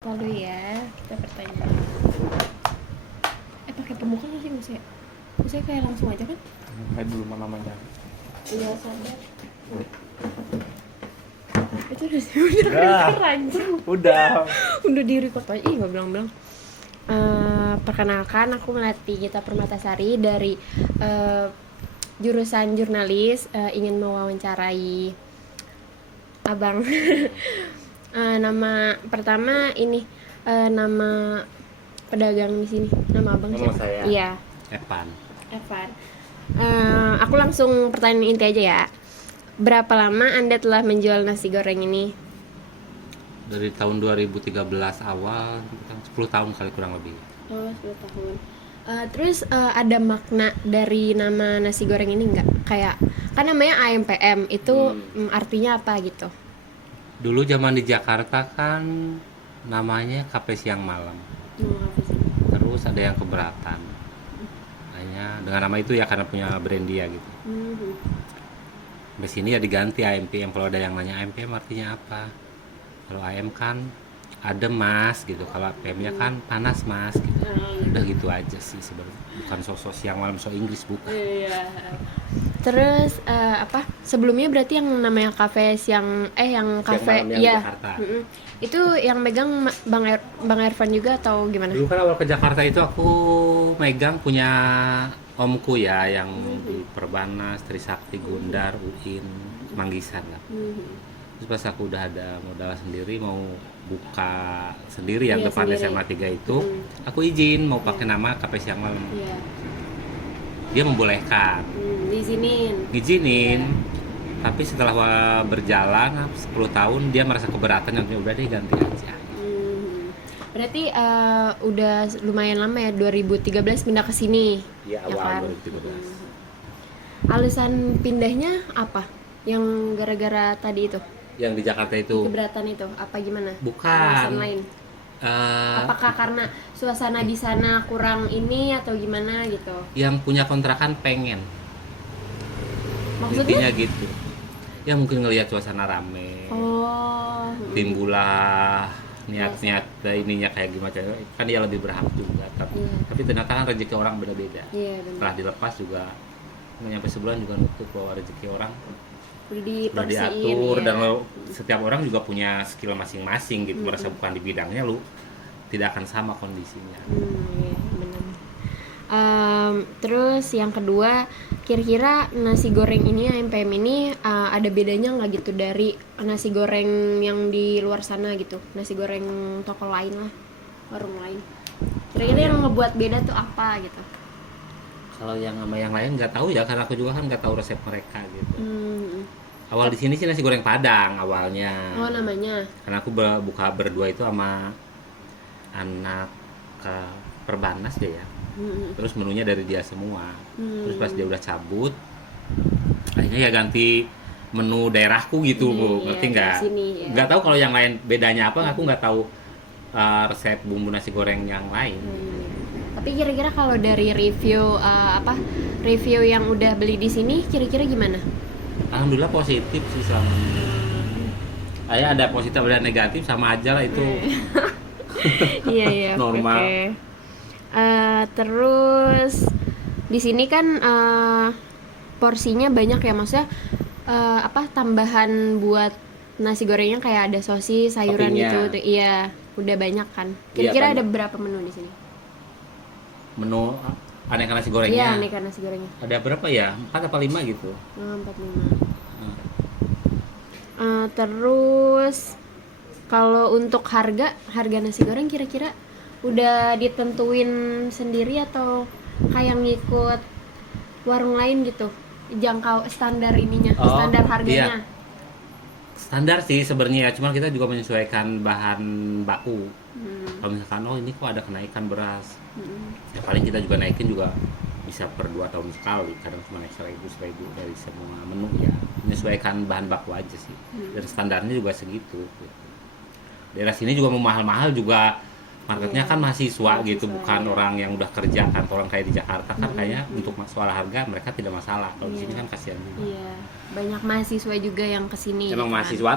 Lalu ya, kita pertanyaan. Pakai pembuka nggak sih Gus ya? Maksudnya kayak langsung aja kan? Kayak dulu namanya. Iya sadar. Itu udah sih udah ranjur. Udah di record aja. Ih nggak bilang-bilang. Perkenalkan aku Melati Gita Permatasari dari jurusan jurnalis, ingin mewawancarai Abang. Nama pertama ini nama pedagang di sini. Nama Abang Nama siapa? saya. Iya. Evan. Aku langsung pertanyaan inti aja ya. Berapa lama Anda telah menjual nasi goreng ini? Dari tahun 2013 awal, 10 tahun kali kurang lebih. Oh, 10 tahun. Terus ada makna dari nama nasi goreng ini nggak? Kayak kan namanya AMPM itu artinya apa gitu? Dulu zaman di Jakarta kan namanya Kafe Siang Malam. Apa sih? Terus ada yang keberatan. Hanya dengan nama itu ya karena punya brand dia gitu. Di sini ya diganti AMPM. Kalau ada yang nanya AMPM artinya apa? Kalau AM kan adem mas gitu. Kalau PM-nya kan panas mas gitu. Udah gitu aja sih sebenarnya. Bukan sosok siang malam sok Inggris bukan. Iya. Terus sebelumnya berarti yang namanya kafe yang kafe Malam yang ya Jakarta. itu yang megang Bang Ervan juga atau gimana? Dulu kan awal ke Jakarta itu aku megang punya omku ya yang di Perbanas, Trisakti, Gundar, UIN, Manggisan lah. Terus pas aku udah ada modal sendiri mau buka sendiri yang Iya, depan sendiri. SMA 3 itu, aku izin mau pakai nama Kafe Siang Malam. Iya. Dia membolehkan, Diizinin. ngizinin. Tapi setelah berjalan 10 tahun dia merasa keberatan dan udah deh ganti aja. Berarti udah lumayan lama ya 2013 pindah ke sini. Iya, Ya kan? awal 2013. Alasan pindahnya apa? Yang gara-gara tadi itu Yang di Jakarta itu keberatan itu apa gimana? bukan. Alasan lain. eh, Apakah karena suasana di sana kurang ini atau gimana gitu? yang punya kontrakan pengen Maksudnya? intinya gitu ya, mungkin ngelihat suasana rame, Oh. timbullah niat-niat ininya kayak gimana kan dia lebih berhak juga tapi, Iya. tapi ternyata kan rezeki orang beda-beda. Iya benar. Setelah dilepas juga nggak nyampe sebulan juga nutup bahwa rezeki orang Udah udah diporsiin, diatur ya. dan setiap orang juga punya skill masing-masing gitu. Merasa bukan di bidangnya lu tidak akan sama kondisinya. Iya benar. Terus yang kedua, kira-kira nasi goreng ini AMPM ini ada bedanya nggak gitu dari nasi goreng yang di luar sana gitu, nasi goreng toko lain lah, warung lain. Kira-kira yang ngebuat beda tuh apa gitu? Kalau yang sama yang lain nggak tahu ya, karena aku juga kan nggak tahu resep mereka gitu. Awal di sini sih nasi goreng Padang awalnya. Oh namanya. Karena aku buka berdua itu sama anak ke Perbanas dia ya. Terus menunya dari dia semua. Terus pas dia udah cabut, akhirnya ya ganti menu daerahku gitu, Bu. Ngerti Iya, nggak? dari sini, ya. Nggak tahu kalau yang lain bedanya apa. Aku nggak tahu resep bumbu nasi goreng yang lain. Tapi kira-kira kalau dari review yang udah beli di sini, kira-kira gimana? Alhamdulillah positif sih selama ini. Ada positif ada negatif sama aja lah itu. Iya Normal. oke. Terus di sini kan porsinya banyak ya, maksudnya tambahan buat nasi gorengnya kayak ada sosis, sayuran Toppingnya. gitu tuh. Iya udah banyak kan. Kira-kira Iya, ada banyak. berapa menu di sini? Menu aneka nasi Iya gorengnya aneka nasi gorengnya. ada berapa ya? 4 apa 5 gitu. 45. Terus kalau untuk harga nasi goreng kira-kira udah ditentuin sendiri atau kayak ngikut warung lain gitu, jangkau standar ininya, standar harganya? Iya. Standar sih sebenarnya, cuman kita juga menyesuaikan bahan baku. Kalau misalkan ini kok ada kenaikan beras, ya paling kita juga naikin juga bisa per 2 tahun sekali, kadang cuma naik 1.000 dari semua menu ya, menyesuaikan bahan baku aja sih. Dan standarnya juga segitu gitu. Daerah sini juga mau mahal-mahal juga, marketnya kan mahasiswa gitu, bukan orang yang udah kerja kantoran kayak di Jakarta kan. Kayaknya untuk soal harga mereka tidak masalah. Kalau di sini kan kasihan juga. Iya, banyak mahasiswa juga yang kesini. Emang gitu kan. mahasiswa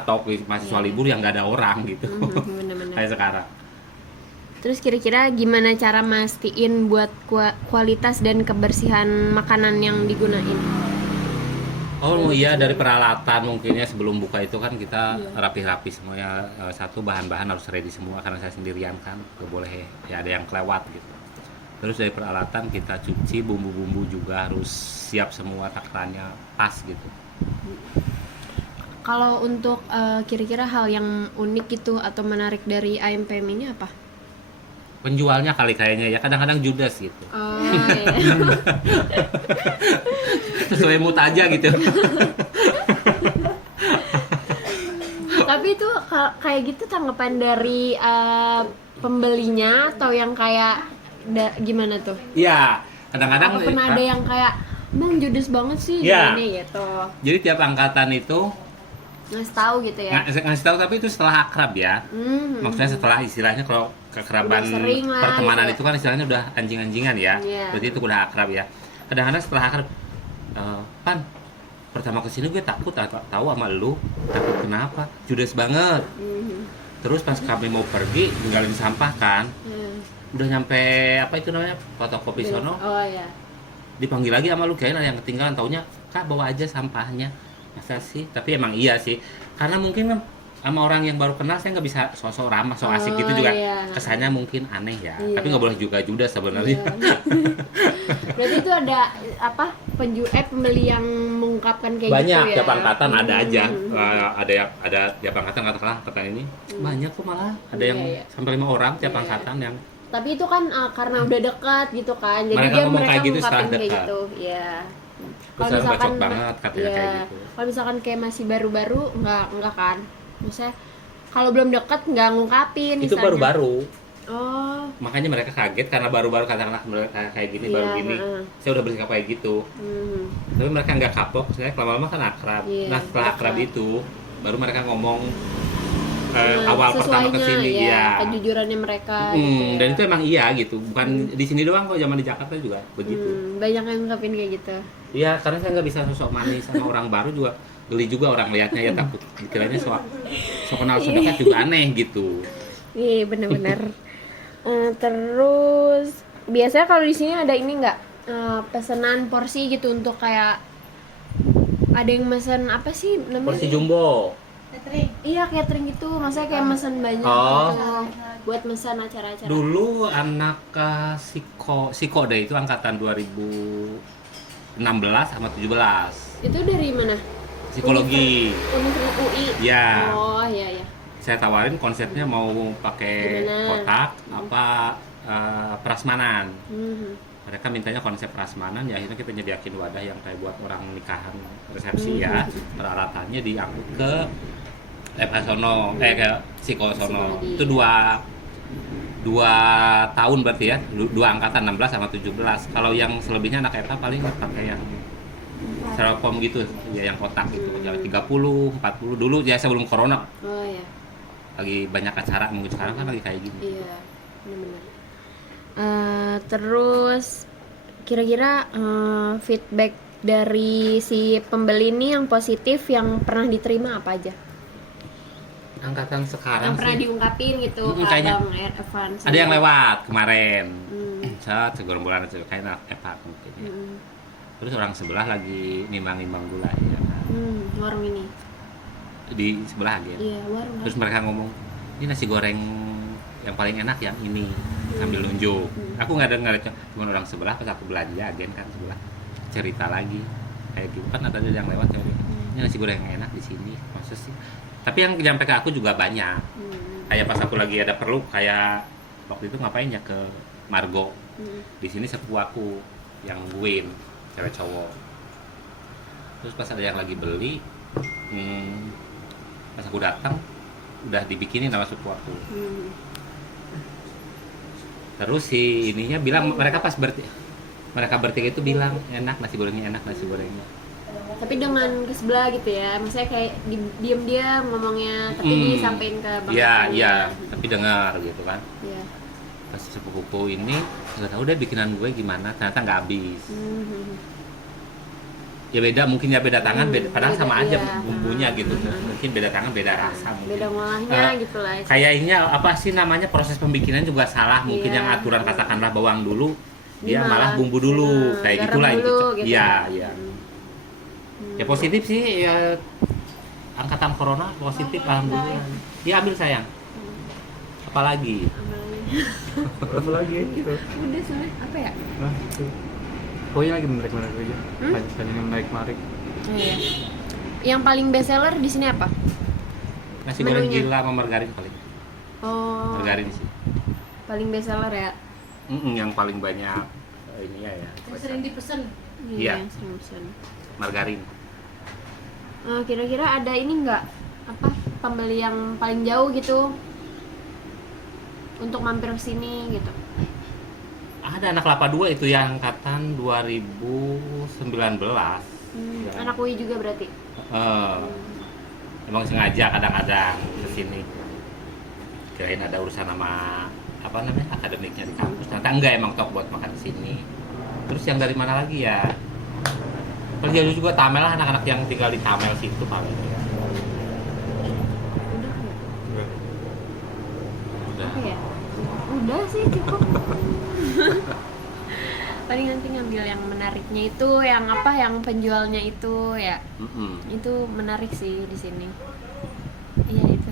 mahasiswa libur yang nggak ada orang gitu. Bener-bener. Kayak sekarang. Terus kira-kira gimana cara mastiin buat kualitas dan kebersihan makanan yang digunain? Oh iya, dari peralatan mungkin ya, sebelum buka itu kan kita rapi-rapi semuanya. Satu, bahan-bahan harus ready semua karena saya sendirian kan, gak boleh ya ada yang kelewat gitu. Terus dari peralatan kita cuci, bumbu-bumbu juga harus siap semua, takarannya pas gitu. Kalau untuk kira-kira hal yang unik gitu atau menarik dari AMPM ini apa? Penjualnya kali kayaknya ya, kadang-kadang judes gitu. Oh, iya. Sesuai mood aja gitu. Tapi itu kayak gitu tanggapan dari pembelinya atau yang kayak gimana tuh? Iya, kadang-kadang Apa pernah ada yang kayak Bang judes banget sih Iya. gini gitu. Jadi tiap angkatan itu Ngasih tahu gitu ya. ngasih tahu, tapi itu setelah akrab ya. Maksudnya setelah istilahnya, kalau kekerabaan Udah sering lah, pertemanan gitu. itu kan istilahnya udah anjing-anjingan ya. Iya. Berarti itu udah akrab ya. Kadang-kadang setelah akrab, Pan, pertama kesini gue takut tahu sama lu. Takut kenapa? Judes banget. Terus pas kami mau pergi ninggalin sampah kan, udah nyampe apa itu namanya, fotokopi sono, Oh ya. dipanggil lagi sama lu, kayaknya ada yang ketinggalan. Taunya, Kak bawa aja sampahnya. Masa sih? Tapi emang iya sih, karena mungkin kan sama orang yang baru kenal saya nggak bisa sosok ramah, sok asik gitu juga. Iya. Kesannya mungkin aneh ya. Iya. Tapi nggak boleh juga judes sebenarnya. Iya. Berarti itu ada apa pembeli yang mengungkapkan kayak Banyak gitu ya? tiap angkatan ada aja. Ada tiap angkatan, katakanlah angkatan ini banyak kok, malah ada yang Iya. sampai 5 orang tiap Iya. angkatan yang Tapi itu kan karena udah dekat gitu kan, jadi Mereka dia ngomong kayak gitu ngungkapin setelah kayak dekat. gitu, ya. Terus bacot banget katanya iya. kayak gitu. Kalau misalkan kayak masih baru-baru, enggak kan? Maksudnya kalau belum dekat nggak ngungkapin. itu misalnya. baru-baru. Oh. Makanya mereka kaget karena baru-baru, katakanlah mereka kayak gini, Iya, baru gini. Saya udah bersikap kayak gitu. Tapi mereka nggak kapok, saya lama-lama kan akrab. Iya, Nah setelah akrab dekat. itu baru mereka ngomong awal pertama Sesuainya, kesini, ya, iya. kejujurannya mereka. Gitu ya. Dan itu emang iya gitu, bukan di sini doang kok, zaman di Jakarta juga begitu. Banyak yang ngungkapin kayak gitu. Iya, karena saya nggak bisa sosok manis sama orang baru juga, geli juga orang lihatnya ya, takut dikiranya sok kenal sedekat juga aneh gitu. Iya bener-bener. Terus biasanya kalau di sini ada ini nggak pesanan porsi gitu untuk kayak ada yang mesen apa sih namanya? Porsi jumbo. Iya catering gitu, maksudnya kayak mesen banyak Oh. gitu buat mesen acara-acara. Dulu anak Siko deh, itu angkatan 2016 sama 17. Itu dari mana? Psikologi. Universitas UI. Ya. Oh iya. Saya tawarin konsepnya mau pakai Gimana? kotak apa prasmanan. Mhm. Mereka mintanya konsep prasmanan, ya akhirnya kita nyediakin wadah yang kayak buat orang nikahan, resepsi ya. Peralatannya diangkut ke FH sono, ke Psiko sono. Psikologi. Itu dua tahun berarti ya, dua angkatan 16 sama 17. Kalau yang selebihnya anak ETA paling pakai yang Serapom gitu ya, yang kotak gitu. Ya 30, 40 dulu ya sebelum corona. Oh iya. Lagi banyak acara, mungkin sekarang kan lagi kayak gini. Iya, benar-benar. Terus kira-kira feedback dari si pembeli ini yang positif yang pernah diterima apa aja? Angkatan sekarang Yang pernah sih diungkapin gitu ke kayaknya Abang Evan. ada yang lewat kemarin. Hmm. Saya bulan itu kayaknya Eva mungkin ya. Hmm. Terus orang sebelah lagi nimbang-nimbang gula ya. Warung ini. Di sebelah aja. Iya, warung. Terus mereka ngomong, ini nasi goreng yang paling enak yang ini, sambil nunjuk. Aku nggak ada cuma orang sebelah, pas aku belanja agen kan sebelah cerita lagi kayak gitu kan, ada yang lewat kayak ini nasi goreng yang enak di sini, maksud sih. Tapi yang nyampe ke aku juga banyak. Kayak pas aku lagi ada perlu, kayak waktu itu ngapain ya ke Margo. Di sini sepupu aku yang nungguin, cewek cowok. Terus pas ada yang lagi beli, pas aku datang udah dibikinin sama sepupu aku. Terus si ininya bilang, mereka bertiga itu bilang enak, nasi gorengnya enak, nasi gorengnya. Tapi dengan ke sebelah gitu ya, maksudnya kayak diam-diam ngomongnya, tapi disampaikan ke Bang Iya, Evan. iya, tapi dengar gitu kan. Iya. Pas sepupuku ini nggak tahu deh bikinan gue gimana, ternyata nggak habis. Ya beda, mungkin ya beda tangan, padahal beda, sama aja iya. bumbunya gitu. Mungkin beda tangan, beda rasa mungkin. Beda ngolahnya Eh, gitu lah. Kayaknya apa sih namanya, proses pembikinan juga salah. Mungkin Iya. yang aturan katakanlah bawang dulu, Ini dia malah bumbu dulu, kayak garam gitulah dulu, gitu. gitu. Iya, iya. Ya positif sih ya, angkatan corona positif alhamdulillah. Dia ambil sayang. Apalagi? Apa lagi gitu. Udah soalnya apa ya? Nah, itu. Pokoknya lagi menarik-menarik aja. Hanya menarik-menarik. Iya. Yang paling best seller di sini apa? Nasi goreng Menunya. gila sama margarin paling. Oh. Margarin sih. Paling best seller ya. Yang paling banyak ini ya. Yang sering dipesan. Iya. Yang sering pesen. Margarin. Kira-kira ada ini nggak apa pembeli yang paling jauh gitu untuk mampir ke sini gitu? Ada anak kelapa 2 itu yang angkatan 2019. Anak UI juga berarti. Emang sengaja kadang-kadang kesini, kirain ada urusan sama apa namanya akademiknya di kampus, ternyata enggak, emang tok buat makan sini. Terus yang dari mana lagi ya? Paling jauh juga Tamel lah, anak-anak yang tinggal di Tamel situ paling ya. Udah. Apa ya? Udah sih cukup. Paling nanti ngambil yang menariknya itu, yang apa, yang penjualnya itu ya. Itu menarik sih di sini. Iya itu.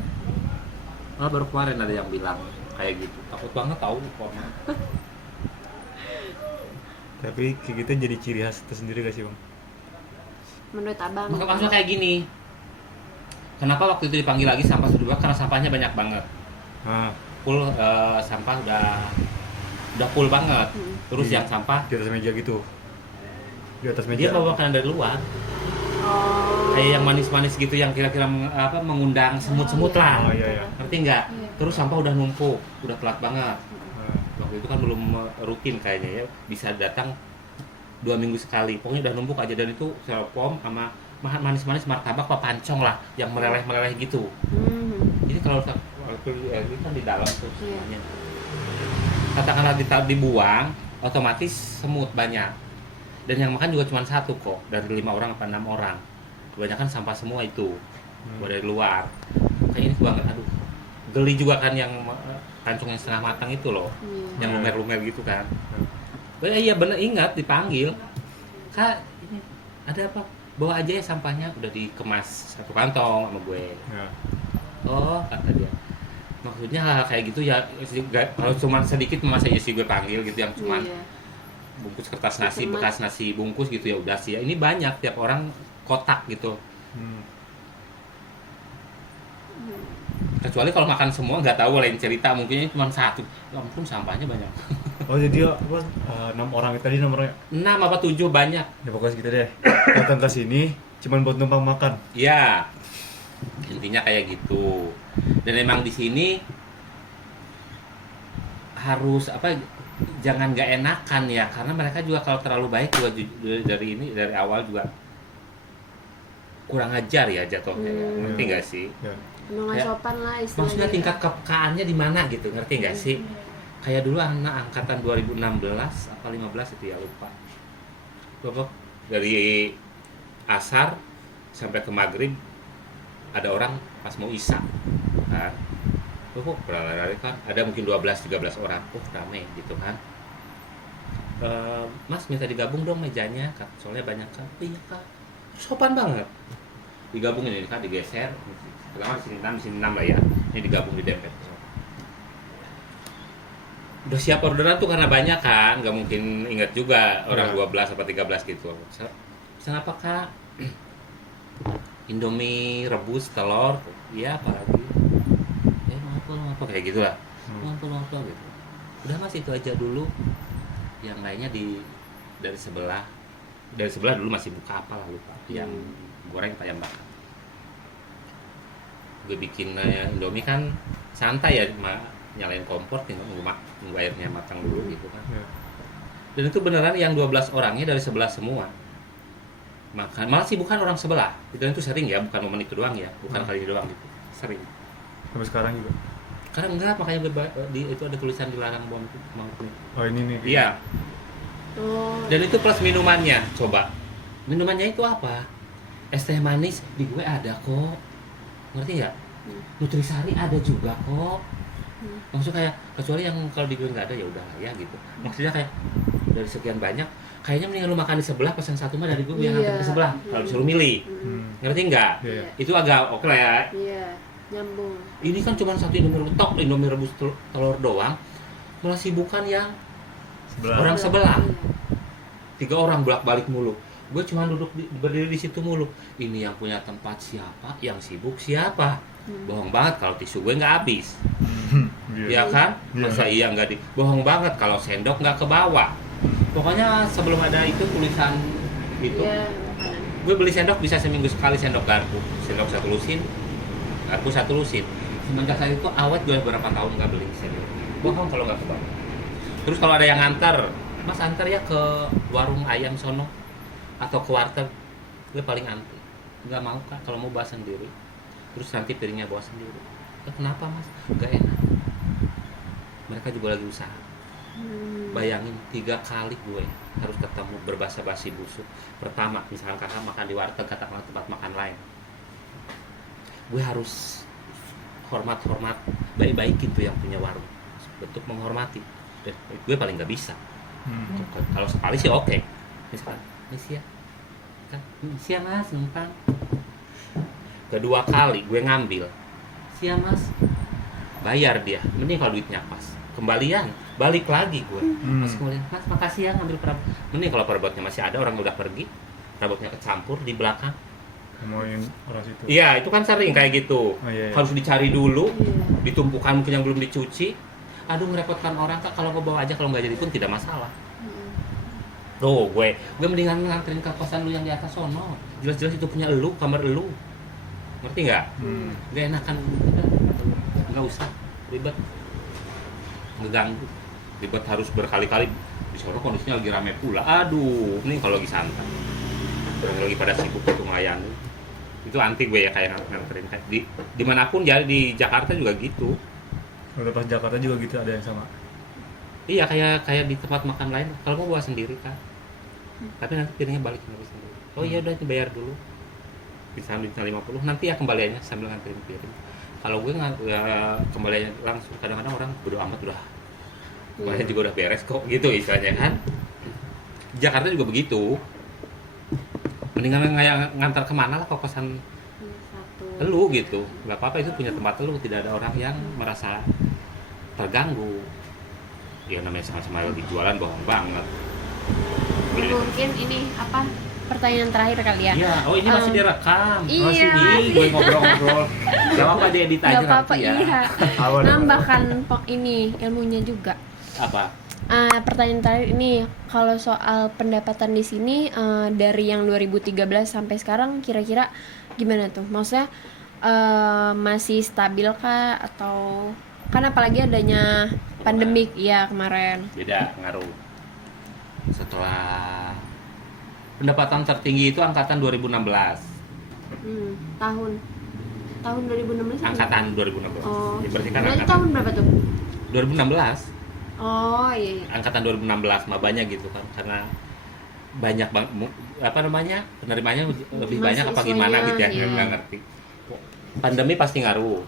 Malah baru kemarin ada yang bilang kayak gitu, takut banget tahu corona. Tapi kayak gitu jadi ciri khas tersendiri gak sih bang? Menurut abang. Maka maksudnya kayak gini, kenapa waktu itu dipanggil lagi sampah sudah, karena sampahnya banyak banget. Nah, Full sampah udah full banget. Terus Iya. yang sampah di atas meja gitu. Di atas dia meja. bawa makanan dari luar, Oh. kayak yang manis-manis gitu, yang kira-kira mengundang semut-semut lah. Oh iya iya. Ngerti nggak? Terus sampah udah numpuk, udah telat banget. Nah, Waktu itu kan belum rutin kayaknya ya, bisa datang 2 minggu sekali. Pokoknya udah numpuk aja, dan itu selpom sama manis-manis martabak apa pancong lah, yang meleleh-meleleh gitu. Jadi kalau ini kan di dalam tuh semuanya. Katakanlah dibuang, otomatis semut banyak. Dan yang makan juga cuma satu kok, dari 5 orang apa 6 orang. Kebanyakan sampah semua itu, buat dari luar. Kayak ini banget, aduh. Geli juga kan yang pancong yang setengah matang itu loh, yang lumer-lumer gitu kan. Iya bener, ingat dipanggil. Kak, ini ada apa? Bawa aja ya sampahnya, udah dikemas satu kantong sama gue. ya. Oh, kata dia. Maksudnya hal kayak gitu ya, kalau cuma sedikit masa aja sih gue panggil gitu, yang cuma Iya. bungkus kertas nasi, Cuma- bekas nasi bungkus gitu ya udah sih. Ini banyak, tiap orang kotak gitu. Kecuali kalau makan semua nggak tahu, lain cerita, mungkin cuma satu. Ya ampun, sampahnya banyak. Oh jadi apa? 6 orang tadi nomornya. 6 apa 7 banyak. Ya pokoknya segitu deh. Datang ke sini cuman buat numpang makan. Ya, intinya kayak gitu. Dan emang di sini harus apa? Jangan nggak enakan ya, karena mereka juga kalau terlalu baik juga dari awal juga kurang ajar ya jatuhnya. Ya. Ngerti nggak sih? Ya. Emang nggak Ya. sopan lah istilahnya. Maksudnya tingkat kepekaannya di mana gitu, ngerti nggak sih? Kayak dulu anak angkatan 2016 apa 15 itu ya, lupa. Bapak dari asar sampai ke maghrib ada orang pas mau isya kan, kok berlari kan, ada mungkin 12-13 orang, rame gitu kan. Mas minta digabung dong mejanya, Kak, soalnya banyak kan. Iya Kak, sopan banget. Digabungin ini kan, digeser. Pertama di sini 6 lah ya, ini digabung di dempet. Udah siap orderan tuh karena banyak kan, nggak mungkin ingat juga orang 12 apa 13 gitu. Pesan apa Kak? Indomie rebus telur, iya apa lagi? Mau apa kayak gitu lah. Mau apa gitu. Udah Mas itu aja dulu. Yang lainnya dari sebelah. Dari sebelah dulu masih buka apa lah lupa. Yang goreng ayam bakar. Gue bikin Indomie kan santai ya, nyalain kompor, tinggal nunggu airnya matang dulu gitu kan. Ya. Dan itu beneran yang 12 orangnya dari sebelah semua. Makan, malah sih bukan orang sebelah. Dan itu sering ya, bukan momen itu doang ya, bukan kali ini doang gitu. Sering. Sampai sekarang juga. Karena enggak, makanya itu ada tulisan dilarang buang mangkuk. Oh ini nih. Iya. Oh. Dan itu plus minumannya, coba. Minumannya itu apa? Es teh manis di gue ada kok, ngerti nggak? Nutrisari ada juga kok. Maksudnya kayak kecuali yang kalau di gue nggak ada ya udah ya gitu. Maksudnya kayak dari sekian banyak, kayaknya mendingan lu makan di sebelah, pesan satu mah dari gue yang Iya. nganter ke sebelah. Kalau disuruh milih, ngerti nggak? Iya. Itu agak oke lah ya. Iya, nyambung. Ini kan cuma satu Indomie rebus telur doang, malah sibukan yang orang sebelah. Iya. 3 orang bolak-balik mulu. Gue cuma berdiri di situ mulu. Ini yang punya tempat siapa, yang sibuk siapa? Bohong banget kalau tisu gue nggak habis. Iya kan? Masa iya nggak bohong banget kalau sendok nggak ke bawah. Pokoknya sebelum ada itu tulisan itu, Iya, makanan. gue beli sendok bisa seminggu sekali sendok garpu. Sendok 1 lusin, garpu 1 lusin. Semenjak saat itu awet gue berapa tahun nggak beli sendok. Bohong kalau nggak ke bawah. Terus kalau ada yang nganter, Mas antar ya ke warung ayam sono atau ke warteg, gue paling anti. Nggak mau Kak, kalau mau bawa sendiri. Terus nanti piringnya bawa sendiri. Kenapa Mas? Gak enak. Mereka juga lagi usaha. Bayangin 3 kali gue harus ketemu berbasa-basi busuk. Pertama, misalkan kakak makan di warteg, katakanlah tempat makan lain, gue harus hormat baik-baik gitu yang punya warung, bentuk menghormati. Gue paling nggak bisa. Kalau sekali sih oke. Misalkan, misi ya, kan, misi ya Mas, numpang. Kedua kali gue ngambil, siap Mas, bayar dia. Mending kalau duitnya pas, kembalian, balik lagi gue. Mas kembalian, Mas makasih ya ngambil perabot. Mending kalau perabotnya masih ada, orang udah pergi, perabotnya kecampur di belakang. Ngomongin orang situ. Iya, itu kan sering kayak gitu. Oh, iya. Harus dicari dulu, Iya. ditumpukan mungkin yang belum dicuci. Aduh ngerepotkan orang Kak, kalau gue bawa aja, kalau nggak jadi pun tidak masalah. Tuh, gue mendingan nganterin ke kosan lu yang di atas sono. Jelas-jelas itu punya elu, kamar elu. Ngerti nggak? Gak enakan, nggak usah ribet, ngeganggu. Ribet harus berkali-kali. Di sono kondisinya lagi rame pula. Aduh, ini kalau lagi santai. Orang lagi pada sibuk itu ngelayan. Itu anti gue ya kayak nganterin kayak dimanapun jadi di Jakarta juga gitu. Udah pas Jakarta juga gitu ada yang sama. Iya kayak di tempat makan lain. Kalau mau bawa sendiri Kak. Tapi nanti piringnya balik lagi sendiri. Oh iya udah bayar dulu. Bisa 50, nanti ya kembaliannya sambil nganterin piring. Kalau gue ya, kembaliannya langsung. Kadang-kadang orang bodo amat udah. Kembalian juga udah beres kok gitu istilahnya kan. Di Jakarta juga begitu. Mendingan ngantar kemana lah ke kosan lu gitu, nggak apa-apa, itu punya tempat lu, tidak ada orang yang merasa terganggu. Ya namanya sama-sama lagi jualan, bohong banget. Mungkin ini apa pertanyaan terakhir kali ya? Iya, oh ini masih direkam. Iya, Masih masih. gue ngobrol-ngobrol. Gak apa-apa dia edit aja Gak apa-apa, nanti ya. iya. Nambahkan ini ilmunya juga. Apa? Pertanyaan terakhir ini, kalau soal pendapatan di sini dari yang 2013 sampai sekarang kira-kira gimana tuh? Maksudnya masih stabil kah atau kan apalagi adanya pandemik ya kemarin? Beda, ngaruh. Setelah pendapatan tertinggi itu angkatan 2016. Tahun 2016. Angkatan 2016. Oh. Ya, berarti kan Berarti angkatan tahun berapa tuh? 2016. Oh iya. Angkatan 2016 mabanya gitu kan, karena banyak penerimanya lebih banyak apa gimana gitu ya, Iya. nggak ngerti. Pandemi pasti ngaruh,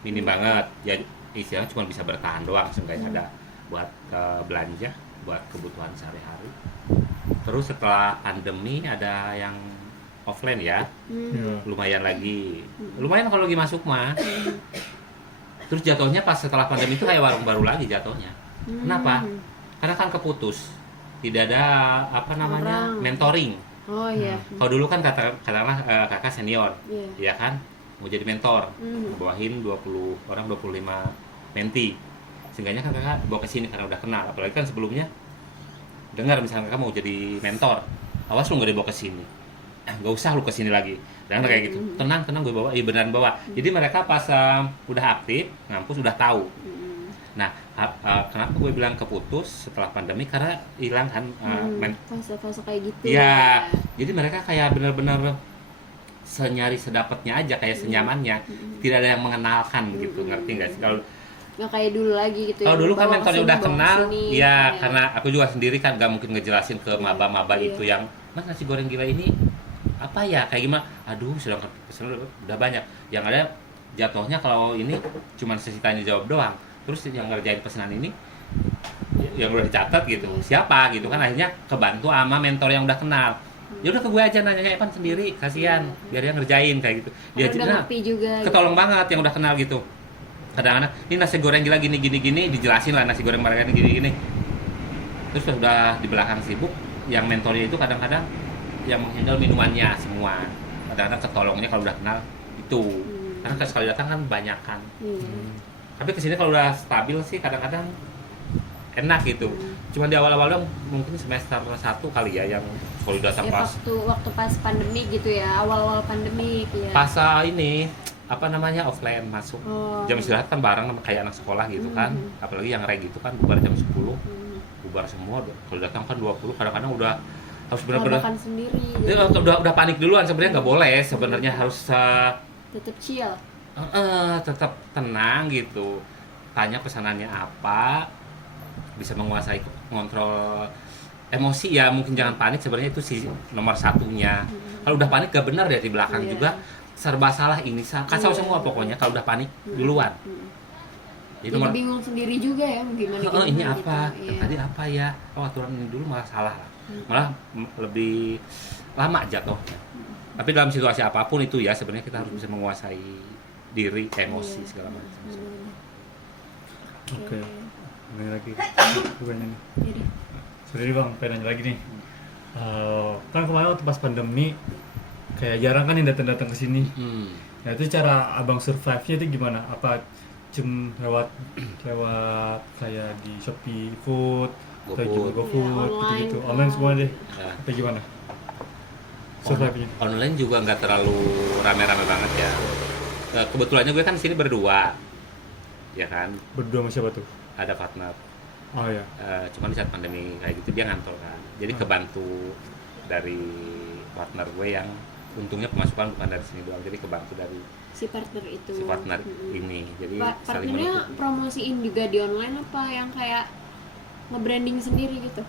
minim banget ya, istilahnya cuma bisa bertahan doang, seenggaknya ada buat belanja, buat kebutuhan sehari-hari. Terus setelah pandemi ada yang offline ya, lumayan lagi, lumayan kalau lagi masuk mah. Terus jatuhnya pas setelah pandemi itu kayak warung baru lagi jatuhnya. Kenapa? Karena kan keputus, tidak ada Orang. mentoring. Oh iya. Kalau dulu kan katakanlah kakak senior, Iya. ya kan, mau jadi mentor, bawahin 20 orang 25 menti, seenggaknya kan kakak bawa ke sini karena udah kenal. Apalagi kan sebelumnya dengar misalnya kakak mau jadi mentor, awas lu nggak dibawa ke sini, nggak usah lu ke sini lagi. Dan kayak gitu, tenang gue bawa, iya beneran bawa. Jadi mereka pas udah aktif ngampus udah tahu. Nah, kenapa gue bilang keputus setelah pandemi, karena hilang kan Fase-fase kayak gitu. ya. Jadi mereka kayak benar-benar senyari sedapatnya aja, kayak senyamannya, tidak ada yang mengenalkan gitu, ngerti nggak sih? Kalau nggak kayak dulu lagi gitu Kalau dulu kan bawa mentornya kesini, udah bawa kenal, kesini, ya iya. karena aku juga sendiri kan gak mungkin ngejelasin ke maba-maba Iya. itu yang Mas nasi goreng gila ini apa ya kayak gimana? Aduh, sudah pesen udah banyak. Yang ada jatuhnya kalau ini cuma sesi tanya jawab doang. Terus yang ngerjain pesanan ini yang udah dicatat gitu. Siapa gitu kan akhirnya kebantu sama mentor yang udah kenal. Ya udah ke gue aja nanya Evan sendiri, kasihan biar dia ngerjain kayak gitu. Dia Karena udah ngerti juga gitu. ketolong banget yang udah kenal gitu. Kadang-kadang ini nasi goreng gila gini dijelasin lah nasi goreng mereka gini. Terus pas udah di belakang sibuk, yang mentornya itu kadang-kadang yang menghandle minumannya semua. Kadang-kadang ketolongnya kalau udah kenal itu. Karena sekali datang kan banyakan. Tapi kesini kalau udah stabil sih kadang-kadang enak gitu. Cuma di awal-awal dong mungkin semester 1 kali ya yang kalau datang Ya, pas waktu pas pandemi gitu ya, awal-awal pandemi ya. pas ini apa namanya offline masuk. Oh. Jam istirahat kan bareng sama kayak anak sekolah gitu kan. Apalagi yang reg gitu kan bubar jam 10. Bubar semua. Kalau datang kan 20 kadang-kadang udah harus benar-benar makan sendiri. dia udah panik duluan sebenarnya nggak boleh sebenarnya harus Tetap chill. tetap tenang gitu, tanya pesanannya apa, bisa menguasai kontrol emosi ya, mungkin jangan panik sebenarnya itu sih nomor satunya. Kalau udah panik gak benar ya di belakang Iya. juga serba salah ini kacau semua pokoknya kalau udah panik duluan. Jadi bingung sendiri juga ya gimana ini gitu. apa Iya. yang tadi apa ya, aturan ini dulu malah salah lah. Malah lebih lama jatuhnya. Tapi dalam situasi apapun itu ya sebenarnya kita harus bisa menguasai diri, emosi segala macam. Oke. Ini lagi bukannya nih. Jadi, Sorry bang, pengen nanya lagi nih. Kan kemarin waktu pas pandemi kayak jarang kan yang datang-datang ke sini. Nah itu cara abang survive-nya itu gimana? Apa lewat kayak di Shopee Food atau juga GoFood Iya, online. gitu-gitu, online semua deh. Ya. Apa gimana? Survive-nya. Online juga nggak terlalu rame-rame banget ya. Kebetulannya gue kan di sini berdua, ya kan, Berdua sama siapa tuh? ada partner. Oh ya. Cuman di saat pandemi kayak gitu dia ngantor kan, jadi kebantu dari partner gue yang untungnya pemasukan bukan dari sini doang, jadi kebantu dari si partner itu. si partner ini. Jadi saling Partnernya menutup. promosiin juga di online apa yang kayak nge-branding sendiri gitu?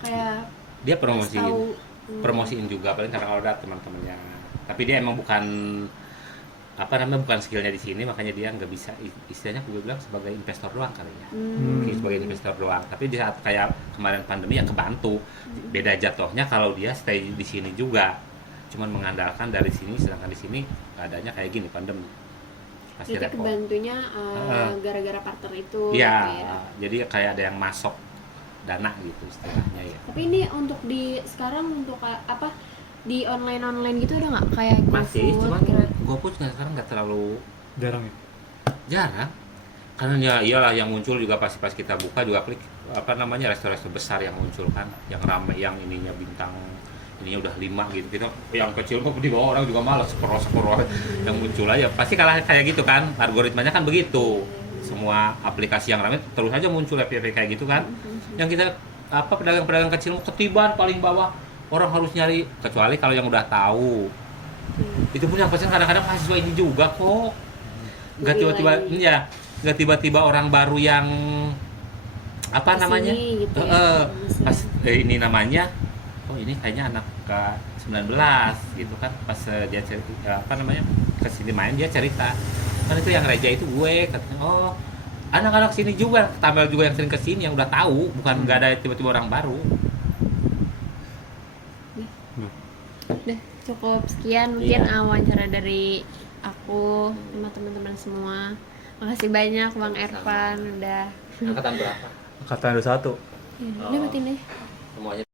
Kayak Dia promosiin, tahu, promosiin juga paling karena kalau ada teman-temannya. Tapi dia emang bukan apa namanya bukan skillnya di sini, makanya dia nggak bisa istilahnya gue bilang sebagai investor doang kali ya. Mungkin sebagai investor doang. Tapi di saat kayak kemarin pandemi ya kebantu. Beda jatuhnya kalau dia stay di sini juga. Cuman mengandalkan dari sini, sedangkan di sini keadaannya kayak gini pandemi. Pasti jadi repot. kebantunya gara-gara partner itu. Iya, gitu ya. jadi kayak ada yang masuk dana gitu istilahnya ya. Tapi ini untuk di sekarang untuk apa di online gitu ada nggak kayak Masih, GoFood, cuman Grab? GoFood sekarang nggak terlalu Jarang ya. jarang. Karena ya iyalah yang muncul juga pas kita buka juga klik apa namanya restoran besar yang muncul kan, yang ramai, yang ininya bintang ininya udah 5 gitu. Kita yang kecil kok di bawah orang juga malas scroll yang muncul aja. Pasti kalah kayak gitu kan. Algoritmanya kan begitu. Semua aplikasi yang ramai terus aja muncul FYP kayak gitu kan. Yang kita apa pedagang-pedagang kecil ketiban paling bawah. Orang harus nyari, kecuali kalau yang udah tahu. Itu pun yang pesen kadang-kadang mahasiswa ini juga kok. Nggak Beli tiba-tiba lagi. ya, nggak tiba-tiba orang baru yang apa Kesini namanya? gitu ya, Pas ini namanya, oh ini kayaknya anak ke 19 gitu kan. Pas dia cerita, apa namanya? Kesini main dia cerita. Kan itu yang Reja itu gue katanya, oh anak-anak sini juga, tambah juga yang sering kesini yang udah tahu, bukan nggak ada tiba-tiba orang baru. Udah cukup sekian mungkin Iya. wawancara dari aku sama teman-teman semua. Makasih banyak Bang Ervan udah. Angkatan berapa? Angkatan 21. Udah matiin deh. Semuanya